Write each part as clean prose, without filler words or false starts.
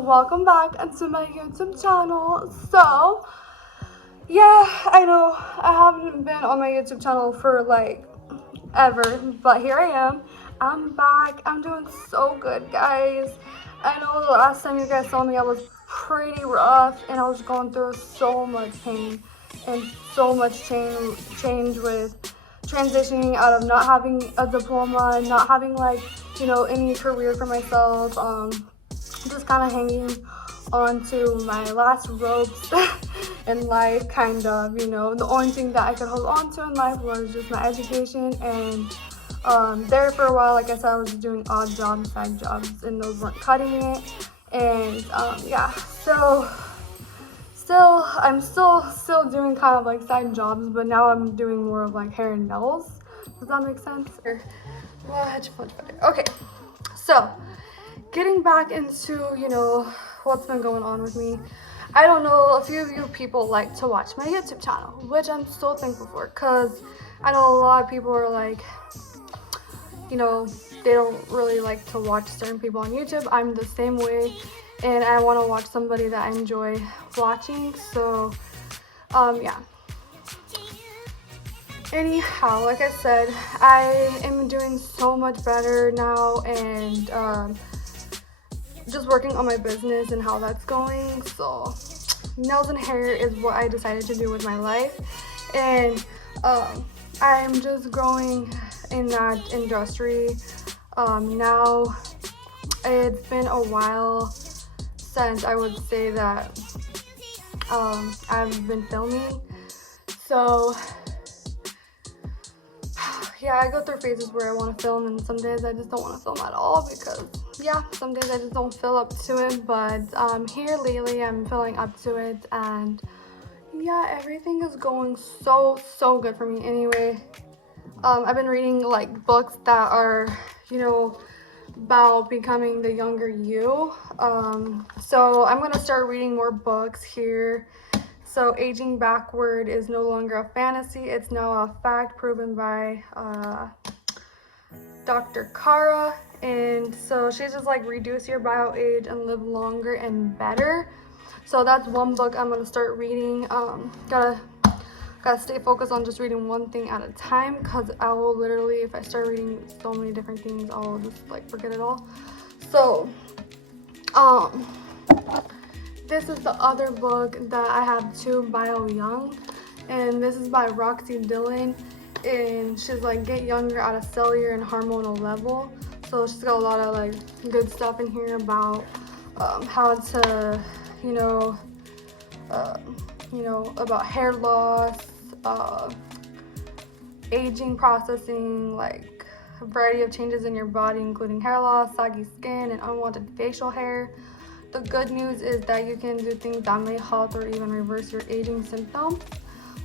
welcome back to my YouTube channel. So, yeah, I know I haven't been on my YouTube channel for like ever, but here I am. I'm back. I'm doing so good, guys. I know the last time you guys saw me, I was pretty rough and I was going through so much pain and so much change with transitioning out of not having a diploma, not having like, any career for myself, just kind of hanging on to my last ropes in life, kind of. The only thing that I could hold on to in life was just my education, and there for a while, like I said, I was doing odd jobs, side jobs, and those weren't cutting it. And yeah, so I'm still doing kind of like side jobs, but now I'm doing more of like hair and nails. Does that make sense? Okay, so getting back into what's been going on with me. I don't know, a few of you people like to watch my YouTube channel, which I'm so thankful for, because I know a lot of people are like, they don't really like to watch certain people on YouTube. I'm the same way, and I want to watch somebody that I enjoy watching. So yeah, anyhow, like I said, I am doing so much better now, and just working on my business and how that's going. So nails and hair is what I decided to do with my life, and I'm just growing in that industry. Now it's been a while since I would say that I've been filming. So yeah, I go through phases where I want to film, and some days I just don't want to film at all, because yeah, some days I just don't feel up to it. But here lately I'm feeling up to it, and yeah, everything is going so good for me. Anyway, I've been reading like books that are about becoming the younger you. So I'm gonna start reading more books here. So aging backward is no longer a fantasy, it's now a fact, proven by Dr. Kara. And so she's just like, reduce your bio age and live longer and better. So that's one book I'm gonna start reading. Gotta stay focused on just reading one thing at a time, because I will literally, if I start reading so many different things, I'll just like forget it all. So this is the other book that I have too, Bio Young, and this is by Roxy Dillon, and she's like, get younger at a cellular and hormonal level. So she's got a lot of like good stuff in here about how to about hair loss, aging processing, like a variety of changes in your body, including hair loss, saggy skin, and unwanted facial hair. The good news is that you can do things that may halt or even reverse your aging symptoms.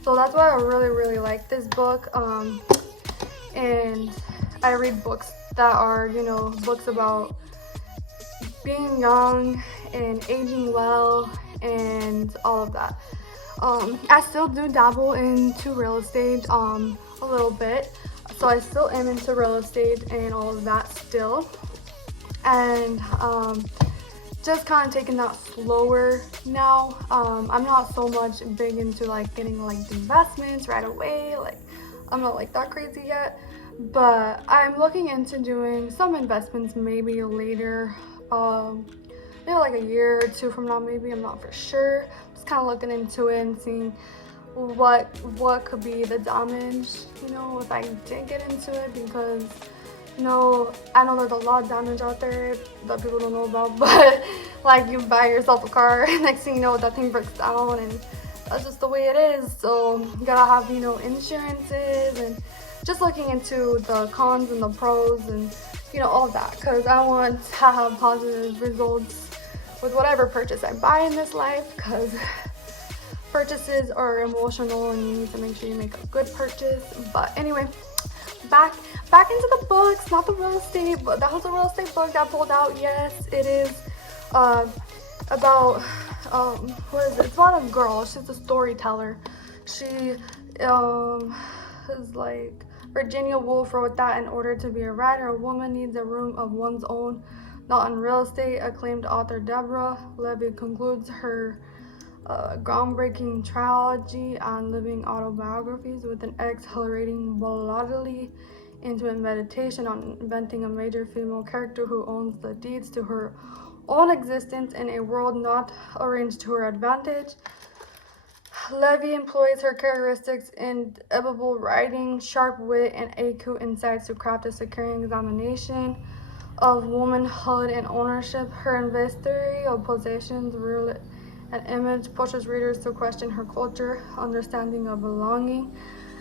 So that's why I really like this book. And I read books that are, books about being young and aging well and all of that. I still do dabble into real estate a little bit. So I still am into real estate and all of that still. And just kind of taking that slower now. I'm not so much big into like getting like investments right away. Like, I'm not like that crazy yet, but I'm looking into doing some investments maybe later, maybe like a year or two from now, maybe. I'm not for sure. Just kind of looking into it and seeing what could be the damage, if I did get into it, because I know there's a lot of damage out there that people don't know about, but like, you buy yourself a car, next thing you know, that thing breaks down, and that's just the way it is. So you gotta have, insurances, and just looking into the cons and the pros and, all of that, because I want to have positive results with whatever purchase I buy in this life, because purchases are emotional and you need to make sure you make a good purchase. But anyway, back into the books, not the real estate, but that was a real estate book that I pulled out. Yes, it is about what is it? It's about a girl. She's a storyteller. She is like, Virginia Woolf wrote that in order to be a writer, a woman needs a room of one's own not in real estate. Acclaimed author Deborah Levy concludes her groundbreaking trilogy on living autobiographies with an exhilarating, bloodily intimate meditation on inventing a major female character who owns the deeds to her own existence in a world not arranged to her advantage. Levy employs her characteristics in impeccable writing, sharp wit, and acute insights to craft a securing examination of womanhood and ownership. Her inventory of possessions, real and image pushes readers to question her culture, understanding of belonging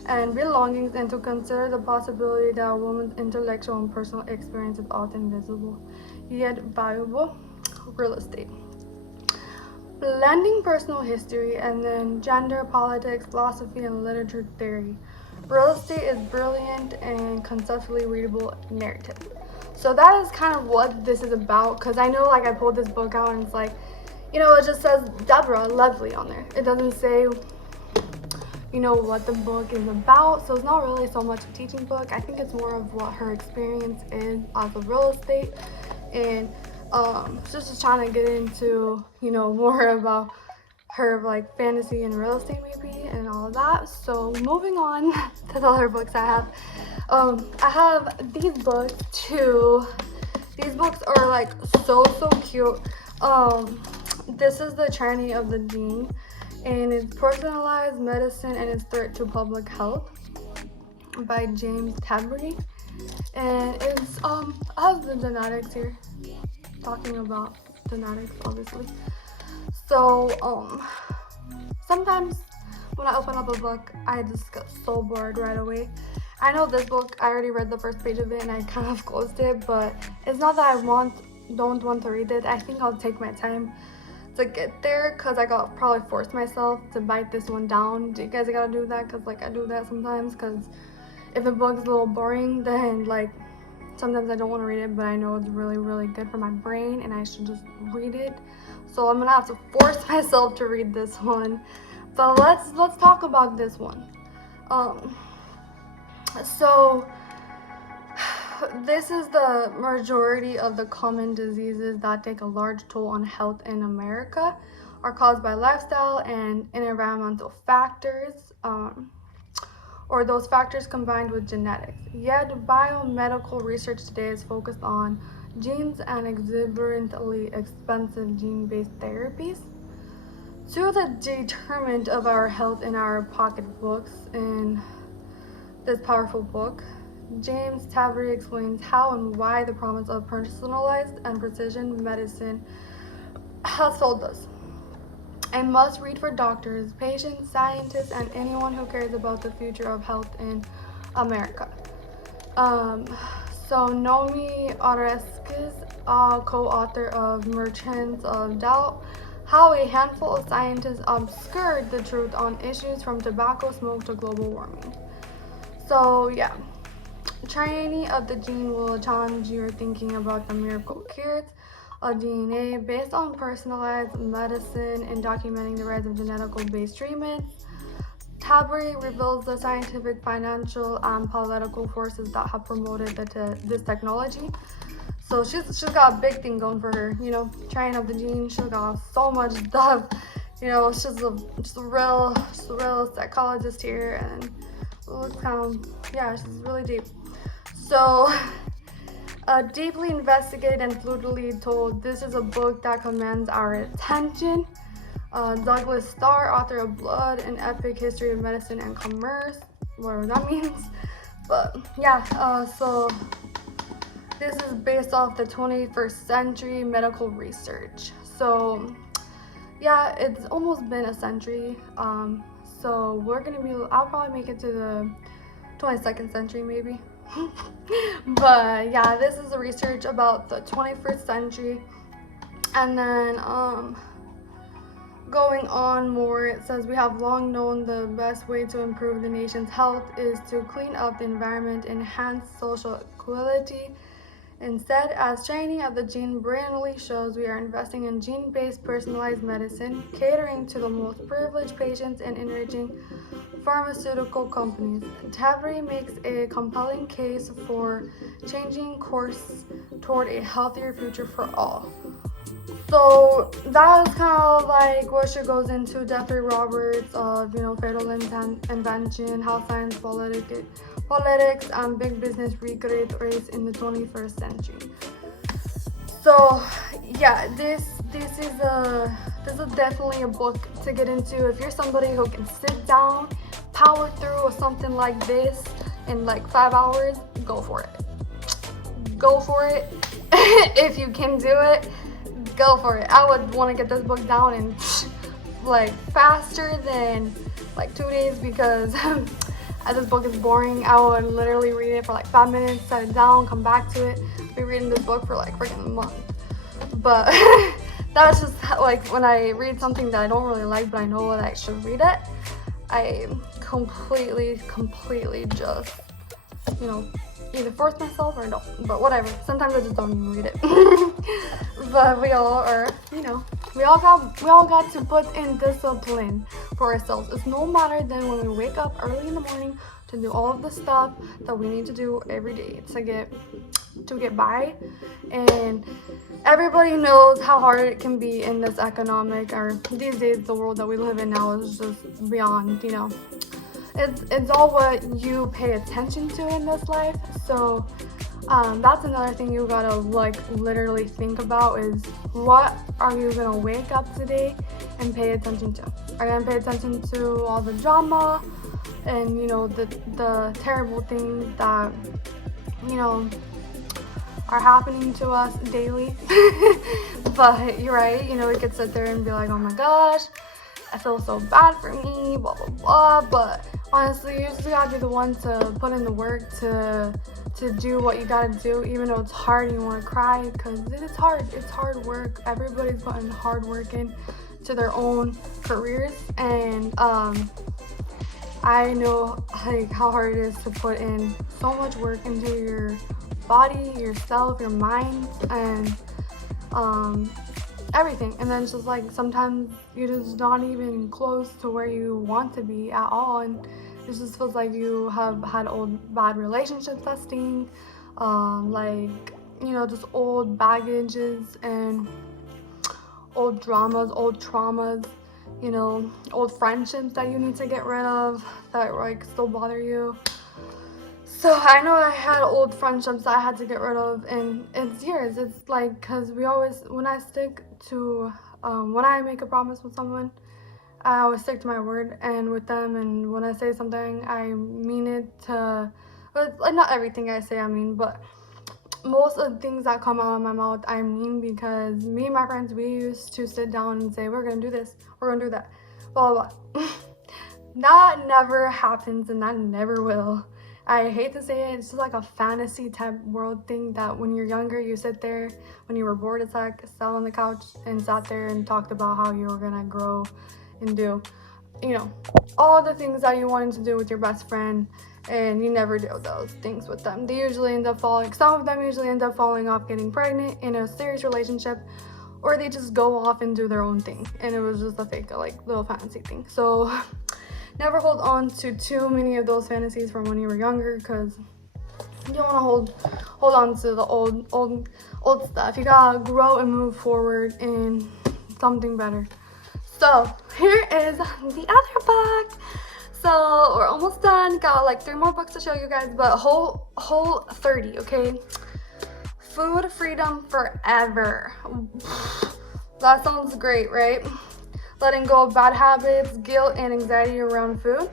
and belongings, and to consider the possibility that a woman's intellectual and personal experience is often visible yet valuable. Real estate. Blending personal history and then gender, politics, philosophy, and literature theory. Real estate is brilliant and conceptually readable narrative. So that is kind of what this is about, because I know like I pulled this book out and it's like, you know, it just says Deborah Levy on there. It doesn't say, you know, what the book is about. So it's not really so much a teaching book. I think it's more of what her experience is as a real estate, and just trying to get into, you know, more about her like fantasy and real estate maybe and all of that. So moving on to the other books I have. I have these books too. These books are like so cute. This is The Tyranny of the Gene, and it's Personalized Medicine and Its Threat to Public Health by James Tabry. And it's I have the genetics here, talking about genetics obviously. So sometimes when I open up a book I just get so bored right away. I know this book, I already read the first page of it and I kind of closed it, but it's not that I don't want to read it. I think I'll take my time to get there, because I got probably forced myself to bite this one down. Do you guys gotta do that? Because like I do that sometimes, because if a book's a little boring, then like sometimes I don't want to read it, but I know it's really good for my brain and I should just read it. So I'm gonna have to force myself to read this one. So let's talk about this one. So this is the majority of the common diseases that take a large toll on health in America are caused by lifestyle and environmental factors, or those factors combined with genetics. Yet biomedical research today is focused on genes and exuberantly expensive gene-based therapies. To the determinant of our health in our pocketbooks in this powerful book, James Tabry explains how and why the promise of personalized and precision medicine has failed us. A must read for doctors, patients, scientists, and anyone who cares about the future of health in America. So Nomi Oreskes, co-author of Merchants of Doubt, how a handful of scientists obscured the truth on issues from tobacco smoke to global warming. So yeah, Tyranny of the Gene will challenge your thinking about the miracle cures of DNA based on personalized medicine and documenting the rise of genetically based treatments. Tabry reveals the scientific, financial, and political forces that have promoted this technology. So she's got a big thing going for her, you know, Tyranny of the Gene. She's got so much stuff, you know. She's a real psychologist here, and looks yeah, she's really deep. So, deeply investigated and fluidly told, this is a book that commands our attention. Douglas Starr, author of Blood, An Epic History of Medicine and Commerce, whatever that means. But yeah, so this is based off the 21st century medical research. So yeah, it's almost been a century. So I'll probably make it to the 22nd century maybe. But yeah, this is a research about the 21st century. And then going on more, it says, we have long known the best way to improve the nation's health is to clean up the environment, enhance social equality, Instead, as training of the gene brilliantly shows, we are investing in gene-based personalized medicine, catering to the most privileged patients and enriching pharmaceutical companies. Tabry makes a compelling case for changing course toward a healthier future for all. So that's kind of like what she goes into Jeffrey Roberts of fatal invention, how science, politics, and big business recreate race in the 21st century. So yeah, this is definitely a book to get into if you're somebody who can sit down, power through something like this in like 5 hours. Go for it. Go for it. If you can do it, go for it. I would want to get this book down in like faster than like 2 days because this book is boring. I would literally read it for like 5 minutes, set it down, come back to it, be reading this book for like freaking a month. But that's just like when I read something that I don't really like but I know that I should read it, I completely just either force myself or don't, but whatever. Sometimes I just don't even read it. But we all are, we all got to put in discipline for ourselves. It's no matter than when we wake up early in the morning to do all of the stuff that we need to do every day to get by. And everybody knows how hard it can be in this economic, or these days the world that we live in now is just beyond, it's all what you pay attention to in this life. So that's another thing you gotta like literally think about is what are you gonna wake up today and pay attention to? Are you gonna pay attention to all the drama and the terrible things that are happening to us daily? But you're right, we could sit there and be like, oh my gosh, I feel so bad for me, blah blah blah. But honestly, you just gotta be the one to put in the work to do what you gotta do, even though it's hard and you want to cry, because it's hard work. Everybody's putting hard work in to their own careers, and I know like how hard it is to put in so much work into your body, yourself, your mind, and everything. And then it's just like sometimes you're just not even close to where you want to be at all, and it just feels like you have had old bad relationships that sting, just old baggages and old dramas, old traumas, old friendships that you need to get rid of that like still bother you. So I know I had old friendships that I had to get rid of, and it's years. It's like, because when I stick to, when I make a promise with someone, I always stick to my word and with them, and when I say something, I mean it to, like not everything I say I mean, but most of the things that come out of my mouth I mean, because me and my friends, we used to sit down and say, we're gonna do this, we're gonna do that, blah blah blah. That never happens and that never will. I hate to say it, it's just like a fantasy type world thing that when you're younger, you sit there, when you were bored as heck, sat on the couch and sat there and talked about how you were gonna grow and do, all the things that you wanted to do with your best friend, and you never do those things with them. They usually end up some of them usually end up falling off, getting pregnant in a serious relationship, or they just go off and do their own thing, and it was just a fake, like, little fantasy thing. So never hold on to too many of those fantasies from when you were younger, because you don't want to hold on to the old stuff. You gotta grow and move forward in something better. So here is the other book. So we're almost done. Got like 3 more books to show you guys, but whole 30, okay? Food Freedom Forever. That sounds great, right? Letting go of bad habits, guilt, and anxiety around food.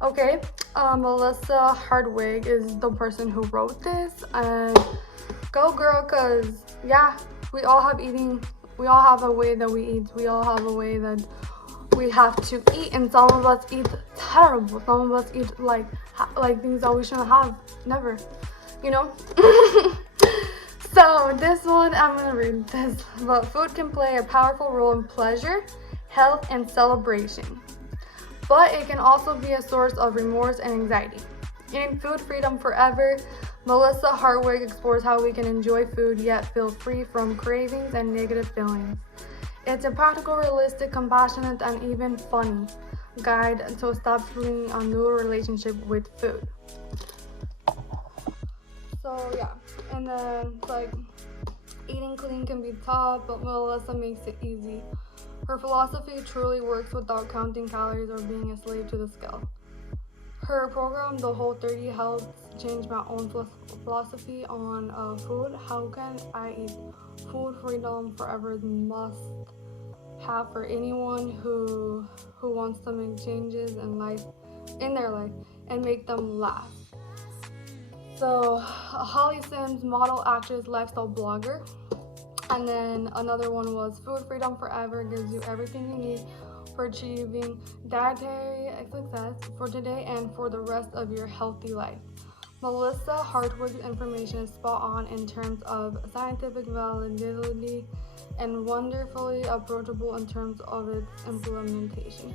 Okay, Melissa Hardwig is the person who wrote this, and go girl, because yeah, we all have a way that we eat. We all have a way that we have to eat, and some of us eat terrible. Some of us eat like things that we shouldn't have, never, So this one, I'm gonna read this. But food can play a powerful role in pleasure, health, and celebration, but it can also be a source of remorse and anxiety. In Food Freedom Forever, Melissa Hartwig explores how we can enjoy food yet feel free from cravings and negative feelings. It's a practical, realistic, compassionate, and even funny guide to establishing a new relationship with food. So yeah, and then like eating clean can be tough, but Melissa makes it easy. Her philosophy truly works without counting calories or being a slave to the scale. Her program, The Whole 30, helps change my own philosophy on food. How can I eat? Food Freedom Forever is must have for anyone who wants to make changes in their life and make them laugh. So Holly Sims, model, actress, lifestyle blogger. And then another one was Food Freedom Forever gives you everything you need for achieving dietary success for today and for the rest of your healthy life. Melissa Hartwig's information is spot on in terms of scientific validity and wonderfully approachable in terms of its implementation.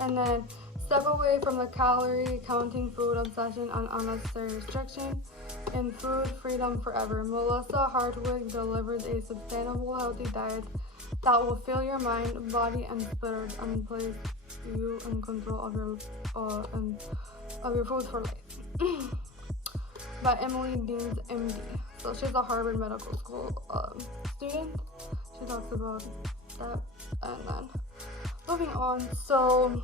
And then step away from the calorie counting food obsession and unnecessary restriction. In Food Freedom Forever, Melissa Hartwig delivers a sustainable, healthy diet that will fill your mind, body, and spirit and place you in control of your food for life. By Emily Deans, MD. So she's a Harvard Medical School student. She talks about that. And then moving on. So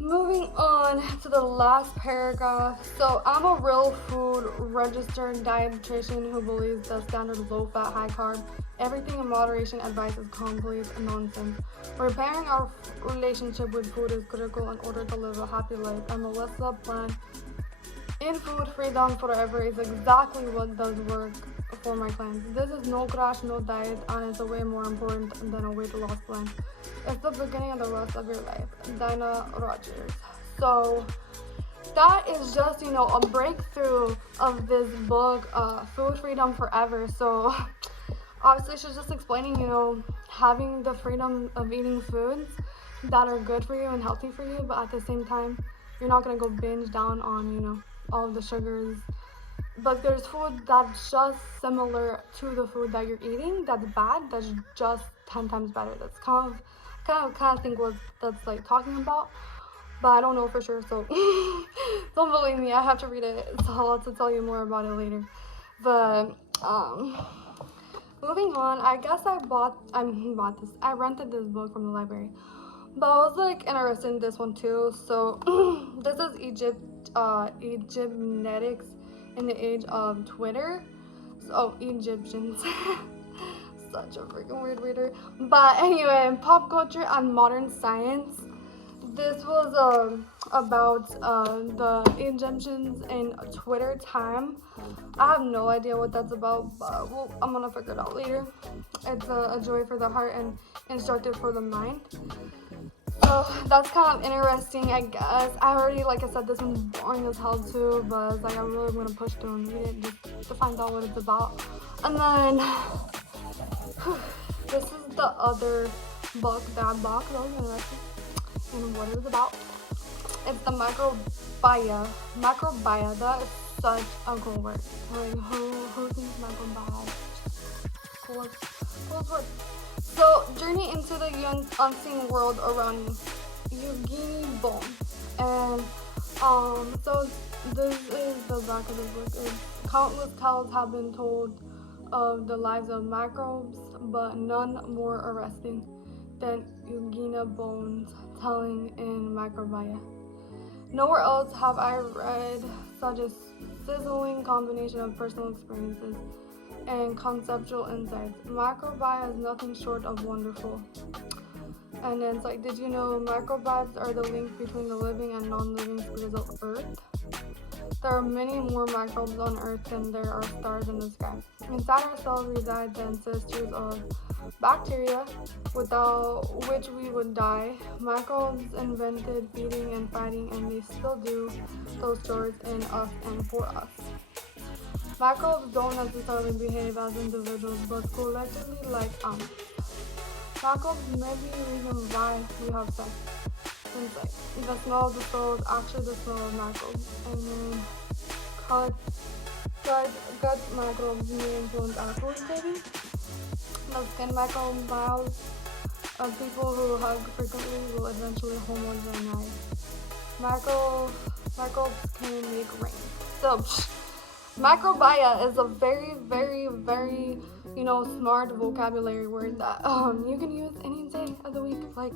moving on to the last paragraph. So I'm a real food registered dietitian who believes that standard low-fat, high-carb, everything in moderation advice is complete nonsense. Repairing our relationship with food is critical in order to live a happy life, and Melissa's plan in Food Freedom Forever is exactly what does work for my clients. This is no crash, no diet, and it's way more important than a weight loss plan. It's the beginning of the rest of your life. Dinah Rogers. So that is just, a breakthrough of this book, Food Freedom Forever. So obviously she's just explaining, having the freedom of eating foods that are good for you and healthy for you, but at the same time, you're not going to go binge down on, all of the sugars. But there's food that's just similar to the food that you're eating that's bad, that's just 10 times better. That's kind of think what that's like talking about, but I don't know for sure, so don't believe me, I have to read it, so I'll have to tell you more about it later. But moving on, I guess I rented this book from the library, but I was interested in this one too. So this is Egyptianetics in the age of Twitter. So Egyptians. Such a freaking weird reader. But anyway, pop culture and modern science. This was about the Egyptians in Twitter time. I have no idea what that's about, but I'm gonna figure it out later. It's a joy for the heart and instructive for the mind. So that's kind of interesting, I guess. I already, like I said, this one's boring as hell too, but it's I really want to push through and read it just to find out what it's about. And then this is the other book that I bought because I was interested in what it was about. It's the microbiome. That is such a cool word. Who thinks microbiome? Cool word. So, journey into the unseen world around you. Eugenie Bone. And so this is the back of the book. Countless tales have been told of the lives of microbes, but none more arresting than Eugenie Bone's telling in Microbiome. Nowhere else have I read such a sizzling combination of personal experiences and conceptual insights. Microbiome is nothing short of wonderful. And then it's did you know microbes are the link between the living and non-living species of Earth? There are many more microbes on Earth than there are stars in the sky. Inside our cells reside the ancestors of bacteria, without which we would die. Microbes invented feeding and fighting, and they still do those chores in us and for us. Microbes don't necessarily behave as individuals, but collectively like ants. Macros may be the reason why we have sex. Since like the smell of the soul is actually the smell of macros. And then gut macros may influence outwards maybe. The skin microbiomes of people who hug frequently will eventually homogenize. Microbes can make rain. So microbiota is a very, very, very, smart vocabulary word that you can use any day of the week. Like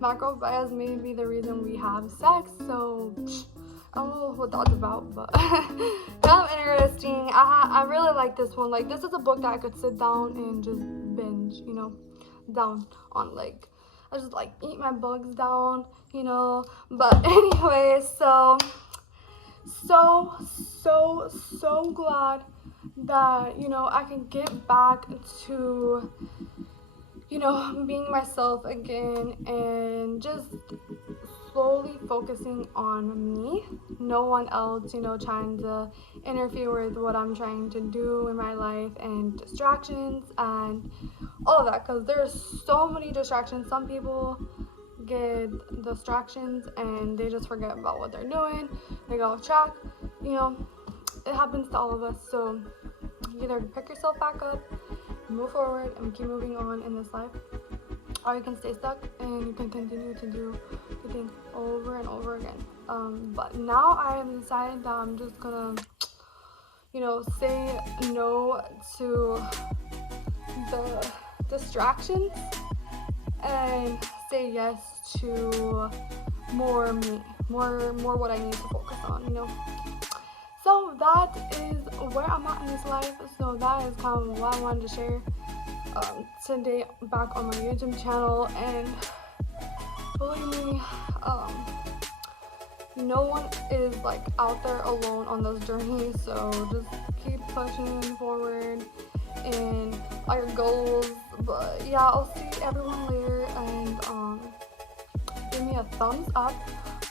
macrobiomes may be the reason we have sex. So I don't know what that's about, but kind of interesting. I really like this one. Like, this is a book that I could sit down and just binge, down on. Like, I just like eat my bugs down, But anyway, so glad that I can get back to being myself again and just slowly focusing on me, no one else, trying to interfere with what I'm trying to do in my life, and distractions and all of that, because there's so many distractions. Some people get distractions and they just forget about what they're doing, they go off track, it happens to all of us. So either pick yourself back up, move forward, and keep moving on in this life, or you can stay stuck and you can continue to do the thing over and over again. But now I have decided that I'm just gonna, say no to the distractions and say yes to more me, more what I need to focus on, So that is where I'm at in this life. So that is kind of what I wanted to share today back on my YouTube channel. And believe me, no one is like out there alone on this journey. So just keep pushing forward in all your goals. But yeah, I'll see everyone later, and give me a thumbs up,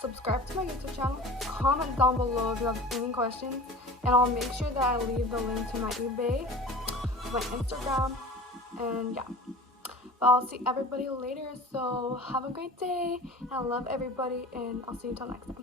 subscribe to my YouTube channel, comment down below if you have any questions, and I'll make sure that I leave the link to my eBay, my Instagram, and yeah. But I'll see everybody later, so have a great day, and I love everybody, and I'll see you until next time.